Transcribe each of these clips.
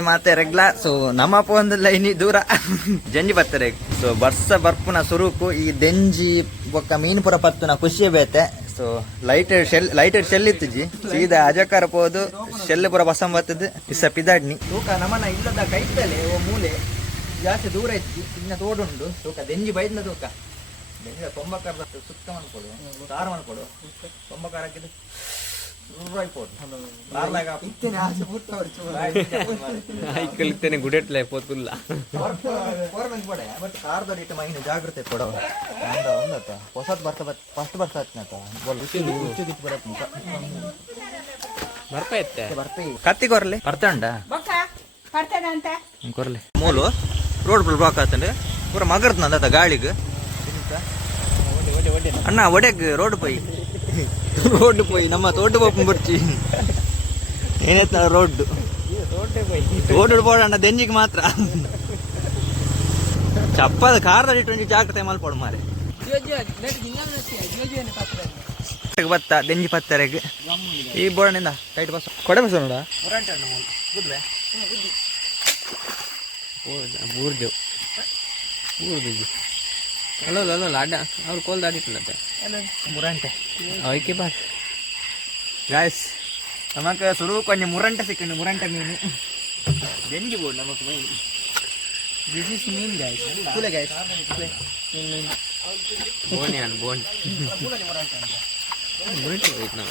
ಮತ್ತೆ ರೆಗ್ಲಾ ಸೊ ನಮ್ಮ ಅಪ್ಪ ಒಂದು ಲೈನಿ ದೂರ. ಜಂಜಿ ಬರ್ತಾರೆ. ಸೊ ಬರ್ಸ ಬರ್ಪುನ ಸುರುಕು, ಈ ದೆಂಜಿ ಬೊಕ್ಕ ಮೀನು ಪುರ ಪತ್ತುನ ಖುಷಿ ಬೇತೆ. So lighted shell lighted shell ಇತ್ತುಜಿ ಸೀದಾ ಅಜಕಾರ ಪೋದು ಶೆಲ್ ಪುರ ಬಸಂ ಬರ್ತದೆ ಇಸ ಪಿದಾಡ್ನಿ. ತೂಕ ನಮನ ಇಲ್ಲದ ಕೈತಲೆ, ಓ ಮೂಲೆ, ಜಾಸ್ತಿ ದೂರ ಇತ್ತು. ಇನ್ನ ತೋಡುಂಡು. ತೂಕ ದೆಂಜಿ ಬೈದ್ನ ತೂಕ. ದೆಂಜಿ ತೊಂಬಕಾರ ಸುತ್ತ ಮಾಡ್ಕೊಡು ಸಾರು ಮಾಡ್ಕೊಡು ತೊಂಬಕಾರ ಹಾಕಿದ್ದು ಐಕಲ್ತೇನೆ ಗುಡೆಟ್ಲೆ ಪೋತುಲ್ಲ. ಬಟ್ ಮೈನು ಕೊಡವ ಒಂದತ್ತ ಹೊಸತ್ ಬರ್ತ ಫಸ್ಟ್ ಬರ್ತ ಹುಚ್ಚು ಕಿತ್ತು ಬರತ್ ಮುಖ. ಬರ್ಪ ಎತ್ತೆ ಬರ್ತಿ ಕತ್ತಿ ಕೊರ್ಲಿ. ಬರ್ತಂಡ ಕೊರ್ಲಿ. ಮೂಲು ರೋಡ್ ಫುಲ್ ಬ್ಲಾಕ್ ಆತಂಡೆ. ಪೂರ ಮಗರ್ತ್ ನಂದ ಗಾಳಿಗೆ. ಅಣ್ಣ ಒಡೆಗ್ ರೋಡ್ ಪೈ. ರೋಡ್ ಪೈ ನಮ್ಮ ತೋಟ ಪೋಪನ್ ಬರ್ಚಿ. ಏನೈತ ರೋಡ್ ರೋಡ್ ಅಣ್ಣ, ದೆಂಜಿಗೆ ಮಾತ್ರ. ಚಪ್ಪದ ಕಾರ್ದಲ್ಲಿ ಟ್ವೆಂಟಿ ಜಾಗ್ರತೆ ಮಲ್ಪಡು ಮಾರೆ. ಬತ್ತ, ದೆಂಜಿ ಪತ್ತರೆಗೆ. ಈ ಬೋರ್ಡ್ನಿಂದ ಟೈಟ್ ಬಸ್ ಕೊಡೆ ಬಸ್ ನೋಡ. ಬೂರ್ದೇವ್ ಬೂರ್ದಿದ್ದು ಅಲ್ಲ ಅಲ್ಲ ಅಲ್ಲ ಅಡ್ಡ ಅವ್ರು ಕೋಲ್ ದಾಡಿಟ್ಲತ್ತೆ ಮುರಂಟೆ ಅವಕ್ಕೆ ಬಾ ಗಾಯ್ಸ್ ನಮಕ್ ಸುರು ಕೊಂಚ ಮುರಂಟೆ ಸಿಕ್ಕಂಡು ಮುರಂಟೆ ಮೀನು ದೆಂಜಿ ಬೋರ್ಡ್ ನಮಕ್ ಮೀನು ದಿಸ್ ಇಸ್ ಮೀನ್ ಗಾಯ್ಸ್ ಕುಲೆ ಗಾಯ್ಸ್ ಬೋಣಿ ಅನ್ ಬೋಣಿ ಮುರಿತು ಹೋಯ್ತು ನಾ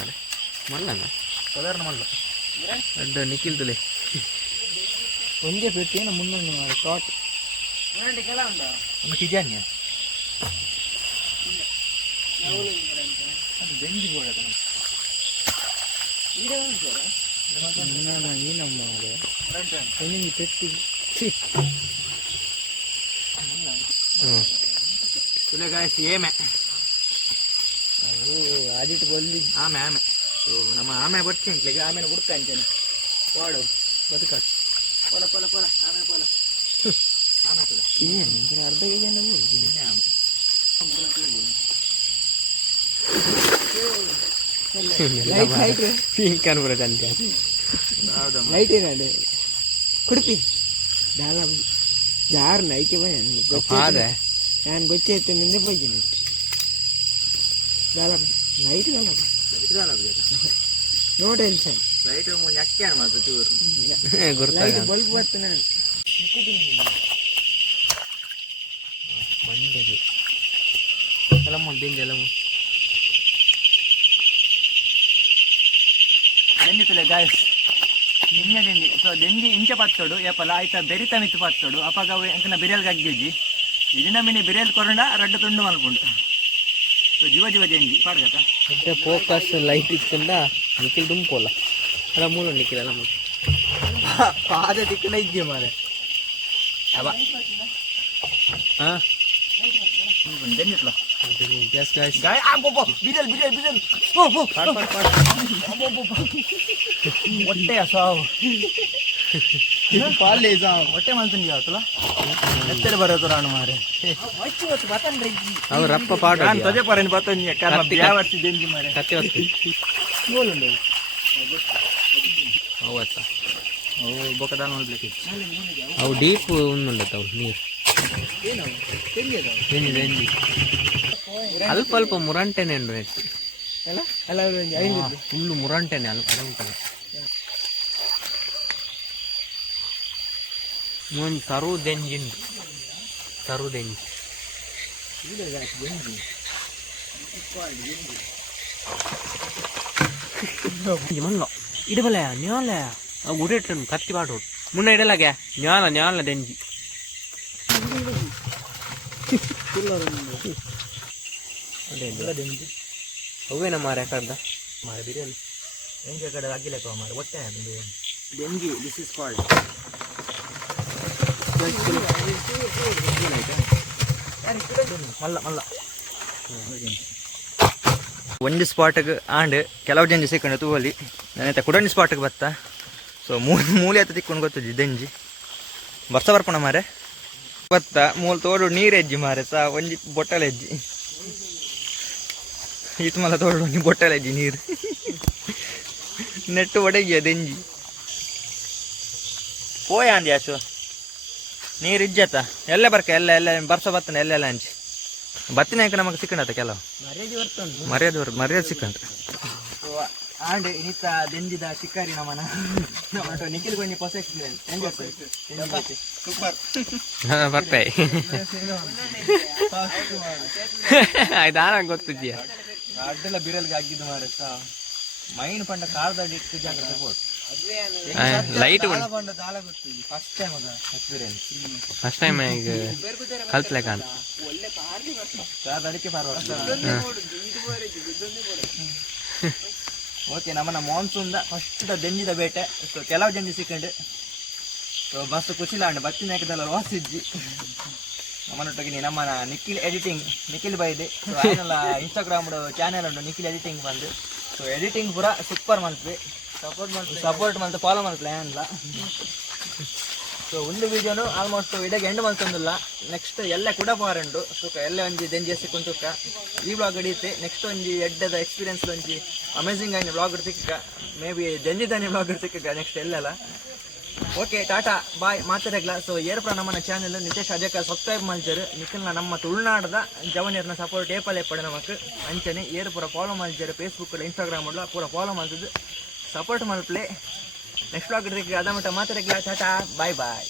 ಮಲ್ಲಣ್ಣ ಸಾಧಾರಣ ಮಲ್ಲ ಅಡ್ಡ ನಿಖಿಲ್ ತುಲೆ ಒಂದೇ ಪೆಟ್ಟು ಏನು ಮುನ್ನೊಂದು ಮಾರು ಶಾರ್ಟ್ ಒಂದು ಕಿಜಾನ್ಯ ಅದು ಬೆಂಜಿ ಬೋರ್ಡ್ ಅದು ನಮ್ಮ ಪೆಟ್ಟಿ ಹ್ಞೂ ತುಲೆ ಗಾಯ್ಸ್ ಏಮೆ ಆದಿಟ್ಟು ಬಲ್ಲಿ ಆಮೆ ಆಮೆ ಸೊ ನಮ್ಮ ಆಮೆ ಬಚ್ಚಿಂಕ್ಲಿಗೆ ಆಮೆನ ಹುಡ್ಕ ಅಂತೇನೆ ವಾಡು ಬದುಕ ಪೊಲ ಪೊಲ ಪೊಲ ಆಮೆ ಪೊಲ ಆಮೆ ತುಲ ಏನು ಅರ್ಧ ಕೆ ಜಿ ನಿನ್ನೆ ಆಮೆ ಪಿಂಕ್ ಹೌದಮ್ಮ ಲೈಟ್ ಏನಾಡು ಕೊಡ್ತಿ ದಾದ ಯಾರು ನೈಕೆ ಬೈ ಅದೇ. ನಾನು ಗೊತ್ತಾಯ್ತು ಮುಂದೆ ಹೋಗಿನಿ ದಾಲ ಲೈಟ್ ದಾಲ ನೋ ಟೆನ್ಷನ್ ಲೈಟ್ ñakke ಮಾತ್ರ ಚೂರು? ಗುರ್ತಾಗ ಲೈಟ್ ಬಲ್ಬ್ ಬತ್ತು ನಾನು. ಮಂಡೆಗೆ ಎಲ್ಲಮ್ಮ ದಿಂಜಿ ಎಲ್ಲಮ್ಮ ದೆಂದಿ ತುಲೆ ಗಾಯ್ಸ್ ನಿನ್ನೆ ದೆಂದಿ ಸೊ ದೆಂದಿ ಇಂಚೆ ಪತ್ತೋಡು ಯಾಪ ಆಯ್ತ ಬೆರಿತ ಮಿತ್ತು ಪತ್ತೋಡು ಅಪಗ ಅಂಕನ ಎಂಕನ ಬಿರಿಯಲ್ ಗಗ್ಗೆಜಿ. ಇದಿನ ಮಿನಿ ಬಿರಿಯಲ್ ಕೊರಂಡ ರಡ್ಡ ತುಂಡು ಮಲ್ಕೊಂಡು ಸೊ ಜೀವ ಜೀವ ದೆಂದಿ ಪಾಡ್ಗತ ಮತ್ತೆ ಫೋಕಸ್ ಲೈಟ್ ಇತ್ತಂದ ನಿಖಿಲ್ ದುಂಪೋಲ್ಲ ಅಲ್ಲ ಮೂಲ ನಿಖಿಲ್ ಅಲ್ಲ ಮೂಲ. ಪಾದ ದಿಕ್ಕಿನ ಇದ್ದೆ ಮಾರೆ? ಹಾ ದೆಂದಿತ್ಲ ಎಸ್ ಗಾಯ್ಸ್ ಗಾಯ ಆ ಬೊಬ್ಬ ಬಿರಿಯಲ್ ಬಿರಿಯಲ್ ಬಿರಿಯಲ್ ಓ ಓ ಪಾಡ್ ಪಾಡ್ ಪಾಡ್ ಹೊಟ್ಟೆ ಸಾವು ಪಾಲೆ ಸಾವು ಹೊಟ್ಟೆ ಮಲ್ತಂಡಿ ಆತಲ್ಲ ಎತ್ತರ ಬರೋದು ರಾಣ ಮಾರೆ ಅವ್ರು ರಪ್ಪ ಪಾಡು ನಾನು ತೊಜೆ ಪರನ್ ಬತ್ತಂಜಿ ಕಾರಣ ಯಾವ ವರ್ಷ ದೆಂದಿ ಮಾರೆ ಕತ್ತಿ ಹೊತ್ತು ಗೋಲುಂಡು ಅವತ್ತ ಓ ಬೊಕದಾನ ನೋಡ್ಲಿಕ್ಕೆ ಅವು ಡೀಪ್ ಉಂದುಂಡತ್ತ ಅವು ನೀರು ಅಲ್ಪ ಅಲ್ಪ ಮುರಂಟೆನೆ ಉಂಡು ನೆಟ್ಟು ಅಲ್ಲ ಅಲ್ಲ ಐದು ಫುಲ್ಲು ಮುರಂಟೆನೆ ಅಲ್ಪ ಅದ ಉಂಟಲ್ಲ ಒಂದು ತರು ದೆಂಜಿ ಉಂಟು ತರು ದೆಂಜಿ ಮಲ್ಲ ಇಡಬಲ್ಲ ನ್ಯಾಲ ಅವು ಗುಡಿಟ್ಟು ಕತ್ತಿ ಬಾಟು ಮುನ್ನ ಇಡಲಾಗೆ ನ್ಯಾಲ ನ್ಯಾಲ ದೆಂಜಿ ಅವೇನ ಮಾರ ಕಡ್ದ ಮಾರ ಬಿರಿಯಲ್ ಹೆಂಗೆ ಕಡೆ ಆಗಿಲ್ಲ ಮಾರ ಒತ್ತೆ ಡೆಂಗಿ ದಿಸ್ ಇಸ್ ಕಾಲ್ಡ್ ಮಲ್ಲ ಮಲ್ಲ ಒಂದು ಸ್ಪಾಟ್ಗೆ ಆಂಡ್ ಕೆಲವು ಜನ ಸಿಕ್ಕೊಂಡು ತೂವಲ್ಲಿ ನನ್ನ ಕುಡಂಡಿ ಸ್ಪಾಟ್ಗೆ ಬತ್ತ? ಸೊ ಮೂಲ ಮೂಲೆ ಹತ್ತ ತಿಕ್ಕೊಂಡು ಗೊತ್ತಿದ್ದಿ ದೆಂಜಿ ಬರ್ಸ ಬರ್ಪಣ ಮಾರೆ ಬತ್ತ ಮೂಲ ತೋಡು ನೀರ್ ಹೆಜ್ಜಿ ಮಾರೆ ಸಾ ಒಂಜಿ ಬೊಟ್ಟಲೆಜ್ಜಿ ಈತ ಮಲ್ಲ ತೋಡು ಒಂಜಿ ಬೊಟ್ಟಲ ಹೆಜ್ಜಿ ನೀರು. ನೆಟ್ಟು ಒಡಗಿಯ ದೆಂಜಿ ಪೋಯ ಅಂದಿ ಅಶು ನೀರು ಇಜ್ಜತ್ತ ಎಲ್ಲ ಬರ್ಕ ಎಲ್ಲ ಎಲ್ಲ ಬರ್ಸ ಬತ್ತನ ಎಲ್ಲ ಎಲ್ಲ ಹಂಚಿ ಬತ್ತಿನಾಯ್ಕ ನಮಗೆ ಸಿಕ್ಕಂಡತ್ತ ಕೆಲವು? ಮರ್ಯಾದೆ ಮರ್ಯಾದೆ ಸಿಕ್ಕಂತ ಆಂಡೆ ಇನಿತ ದೆಂದಿದ ಶಿಕಾರಿ ನಮ್ಮನ. ನಮ್ಮ ನಿಖಿಲ್ ಗೊಂಡಿ ಹೊಸ ಎಕ್ಸ್ಪೀರಿಯನ್ಸ್ ಸೂಪರ್. ಬರ್ತೆ ಆಯ್ತು? ಆರಾಮ್ ಗೊತ್ತಿದ್ಯಾ? ಅಡ್ಡೆಲ್ಲ ಬಿರಲ್ಗೆ ಆಗಿದ್ದು ಮಾರತ್ತ ಮೈನ್ ಪಂಡ ಕಾರದಲ್ಲಿ ಇಟ್ಟು ಜಾಗ್ರತೆ ಬೋದು ಲೈಟ್ ಫಸ್ಟ್ ಟೈಮ್ ಅದ ಎಕ್ಸ್ಪೀರಿಯನ್ಸ್ ಫಸ್ಟ್ ಟೈಮ್ ಈಗ ಕಲ್ತ್ಲೆ ಕಾಣ. ಕಾರದ ಅಡಿಕೆ ಓಕೆ ನಮ್ಮನ್ನ ಮಾನ್ಸೂನ್ದ ಫಸ್ಟ್ ಜಂಜಿದ ಬೇಟೆ. ಸೊ ಕೆಲವು ಜಂಜಿ ಸಿಕ್ಕಂಡು ಸೊ ಬಸ್ ಖುಷಿಲಾಂಡ್ ಬತ್ತಿನ ಹಾಕಿದಲ್ಲ ವಾಸಿಜ್ಜಿ ನಮ್ಮನೊಟ್ಟಿಗೆ ನಮ್ಮ ನಿಖಿಲ್ ಎಡಿಟಿಂಗ್ ನಿಖಿಲ್ ಬೈದೆ ಸೊ ಆಯ್ನಲ್ಲ ಇನ್ಸ್ಟಾಗ್ರಾಮ್ ಚಾನೆಲ್ ಉಂಟು, ನಿಖಿಲ್ ಎಡಿಟಿಂಗ್ ಬಂದು. ಸೊ ಎಡಿಟಿಂಗ್ ಪೂರ ಸೂಪರ್ ಮಂತ್ಲಿ ಸಪೋರ್ಟ್ ಮಾಡ್ತೀವಿ ಸಪೋರ್ಟ್ ಮಂತ್ ಫಾಲೋ ಮಾಡ್ತಲೇ ಏನಿಲ್ಲ ಸೊ ಒಂದು ವಿಡಿಯೋನು ಆಲ್ಮೋಸ್ಟ್ ವಿಡಿಯೋಗೆ ಎಂಡ್ ಮಾಡ್ತಂದಿಲ್ಲ ನೆಕ್ಸ್ಟ್ ಎಲ್ಲ ಕೂಡ ಪಾರಂಡು ಸುಖ, ಎಲ್ಲ ಒಂಜಿ ದೆಂಜಿ ಕುಂತುಕ ಈ ಬ್ಲಾಗ್ ಹಿಡಿಯುತ್ತೆ. ನೆಕ್ಸ್ಟ್ ಒಂಜಿ ಎಡ್ಡದ ಎಕ್ಸ್ಪೀರಿಯನ್ಸ್ ಒಂಜಿ ಅಮೇಸಿಂಗ್ ಆಗಿ ಬ್ಲಾಗ್ ಇಡ್ತಿಕ್ಕ ಮೇ ಬಿ ದೆಂಜಿ ಬ್ಲಾಗ್ ಇಡ್ತಿಕ್ಕ ನೆಕ್ಸ್ಟ್ ಎಲ್ಲೆಲ್ಲ. ಓಕೆ ಟಾಟಾ, ಬಾಯ್ ಮಾತಾಡಗ್ಲ ಸೊ ಏರ್ಪ್ರ ನಮ್ಮನ ಚಾನೆಲ್ ನಿತೇಶ್ ಅಜಕ ಸಬ್ಸ್ಕ್ರೈಬ್ ಮಾಡ್ಜರು ನಿಖಿಲ್ನ ನಮ್ಮ ತುಳುನಾಡದ ಜವನಿಯರ್ನ ಸಪೋರ್ಟ್ ಏಪಲ್ ಏಪಡ ನಮಕ್ ಅಂಚನೆ ಏರ್ಪುರ ಫಾಲೋ ಮಾಡಿದ್ದಾರೆ ಫೇಸ್ಬುಕ್ ಇನ್ಸ್ಟಾಗ್ರಾಮ್ ಪೂರ ಫಾಲೋ ಮಾಡಿದ್ದು ಸಪೋರ್ಟ್ ಮಲ್ಪ್ಲೆ ನೆಕ್ಸ್ಟ್ ಬ್ಲಾಗ್ ಇಡ್ತಿಕ್ಕ ಅದ ಮಟ್ಟ ಮಾತಾಡಗ್ಲ ಟಾಟಾ ಬಾಯ್ ಬಾಯ್